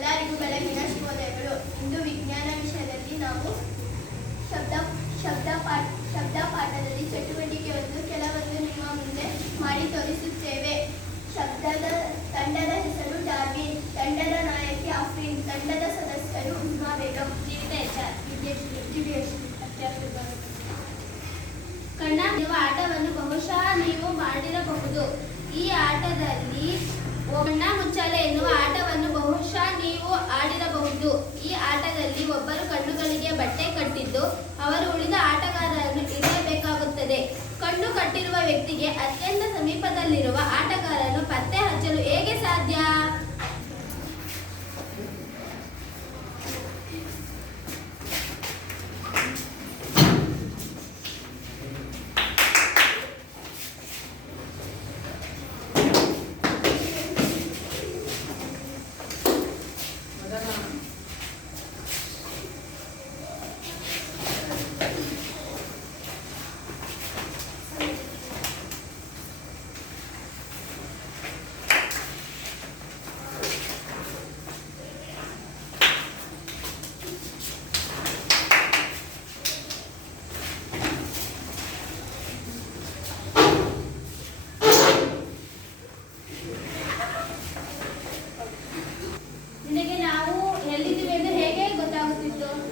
ಎಲ್ಲರಿಗೂ ಬೆಳಗಿನ ಶುಭೋದಯಗಳು. ಇಂದು ವಿಜ್ಞಾನ ವಿಷಯದಲ್ಲಿ ನಾವು ಶಬ್ದ ಪಾಠದಲ್ಲಿ ಚಟುವಟಿಕೆ ಒಂದು ಕೆಲವೊಂದು ನಿಮ್ಮ ಮುಂದೆ ಮಾಡಿ ತೋರಿಸುತ್ತೇವೆ. ತಂಡದ ಹೆಸರು ಡಾರ್ವಿನ್, ತಂಡದ ನಾಯಕಿ ಆಫ್ರಿನ್, ತಂಡದ ಸದಸ್ಯರು ಉಮಾ ಬೇಗಂ, ಕಣ್ಣಾಗಿರುವ ಆಟವನ್ನು ಬಹುಶಃ ನೀವು ಮಾಡಿರಬಹುದು. ಈ ಆಟದಲ್ಲಿ ಕಣ್ಣ ಮುಚ್ಚಾಲೆ ಎನ್ನುವ ಆಟವನ್ನು ಬಹುಶಃ ನೀವು ಆಡಿರಬಹುದು. ಈ ಆಟದಲ್ಲಿ ಒಬ್ಬರು ಕಣ್ಣುಗಳಿಗೆ ಬಟ್ಟೆ ಕಟ್ಟಿದ್ದು ಅವರು ಉಳಿದ ಆಟಗಾರರನ್ನು ಹಿಡಿಯಬೇಕಾಗುತ್ತದೆ. ಕಣ್ಣು ಕಟ್ಟಿರುವ ವ್ಯಕ್ತಿಗೆ ಅತ್ಯಂತ ಸಮೀಪದಲ್ಲಿರುವ ಆಟಗಾರರನ್ನು ಪತ್ತೆ ಹಚ್ಚಲು ಹೇಗೆ ಸಾಧ್ಯ?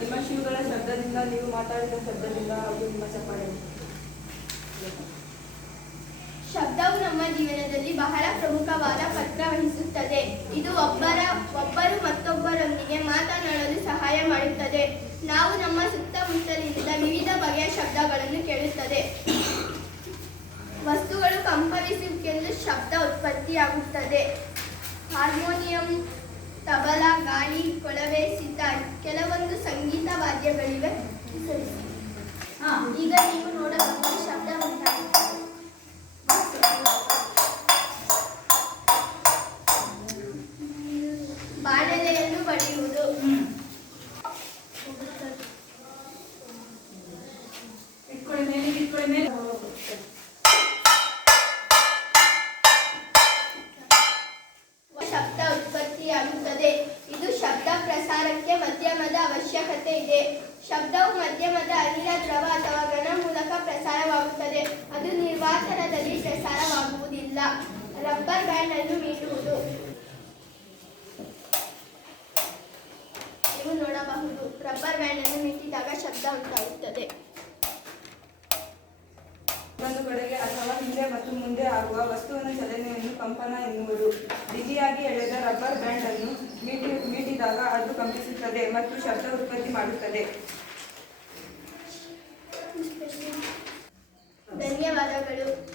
ನಿಮ್ಮ ಶೂಗಳ ಶಬ್ದದಿಂದ, ನೀವು ಮಾತಾಡಿದ ಶಬ್ದದಿಂದ ಹಾಗೂ ನಿಮ್ಮ ಚಪ್ಪಾಳೆ. ಶಬ್ದವು ನಮ್ಮ ಜೀವನದಲ್ಲಿ ಬಹಳ ಪ್ರಮುಖವಾದ ಪಾತ್ರ ವಹಿಸುತ್ತದೆ. ಇದು ಒಬ್ಬರು ಮತ್ತೊಬ್ಬರೊಂದಿಗೆ ಮಾತನಾಡಲು ಸಹಾಯ ಮಾಡುತ್ತದೆ. ನಾವು ನಮ್ಮ ಸುತ್ತಮುತ್ತಲಿನಿಂದ ವಿವಿಧ ಬಗೆಯ ಶಬ್ದಗಳನ್ನು ಕೇಳುತ್ತದೆ. ವಸ್ತುಗಳು ಕಂಪನಿಸುವಿಕೆಯಿಂದ ಶಬ್ದ ಉತ್ಪತ್ತಿಯಾಗುತ್ತದೆ. ಹಾರ್ಮೋನಿಯಂ, ತಬಲಾ, ಗಾಳಿ, ಕೊಳವೆ, ಸಿತಾರ್ ಕೆಲವೊಂದು ಸಂಗೀತ ವಾದ್ಯಗಳಿವೆ. ಈಗ ನೀವು ನೋಡಬಹುದು ಶಬ್ದ ಉಂಟಾಗುತ್ತದೆ. ಬಾಣಲೆಯನ್ನು ಬಡಿಯುವುದು, ಶಬ್ದ ಉತ್ಪತ್ತಿಯಾಗುತ್ತದೆ. ಇದು ಶಬ್ದ ಪ್ರಸಾರಕ್ಕೆ ಮಾಧ್ಯಮದ ಅವಶ್ಯಕತೆ ಇದೆ. ಶಬ್ದವು ಮಾಧ್ಯಮದ ಅನಿಲ, ದ್ರವ ಅಥವಾ ಘನ ಮೂಲಕ ಪ್ರಸಾರವಾಗುತ್ತದೆ. ಅದು ನಿರ್ವಾತದಲ್ಲಿ ಪ್ರಸಾರವಾಗುವುದಿಲ್ಲ. ರಬ್ಬರ್ ಬ್ಯಾಂಡ್ ಅನ್ನು ಮೀಟುವುದು. ನೀವು ನೋಡಬಹುದು, ರಬ್ಬರ್ ಬ್ಯಾಂಡ್ ಅನ್ನು ಮೀಟಿದಾಗ ಶಬ್ದ ಉಂಟಾಗುತ್ತದೆ. ಒಂದು ಕಡೆಗೆ ಅಥವಾ ಹಿಂದೆ ಮತ್ತು ಮುಂದೆ ಆಗುವ ವಸ್ತುವಿನ ಚಲನೆಯನ್ನು ಕಂಪನ ಎನ್ನುವುದು. ಬಿಗಿಯಾಗಿ ಎಳೆದ ರಬ್ಬರ್ ಬ್ಯಾಂಡ್ ಅನ್ನು ಮೀಟಿದಾಗ ಅದು ಕಂಪಿಸುತ್ತದೆ ಮತ್ತು ಶಬ್ದ ಉತ್ಪತ್ತಿ ಮಾಡುತ್ತದೆ. ಧನ್ಯವಾದಗಳು.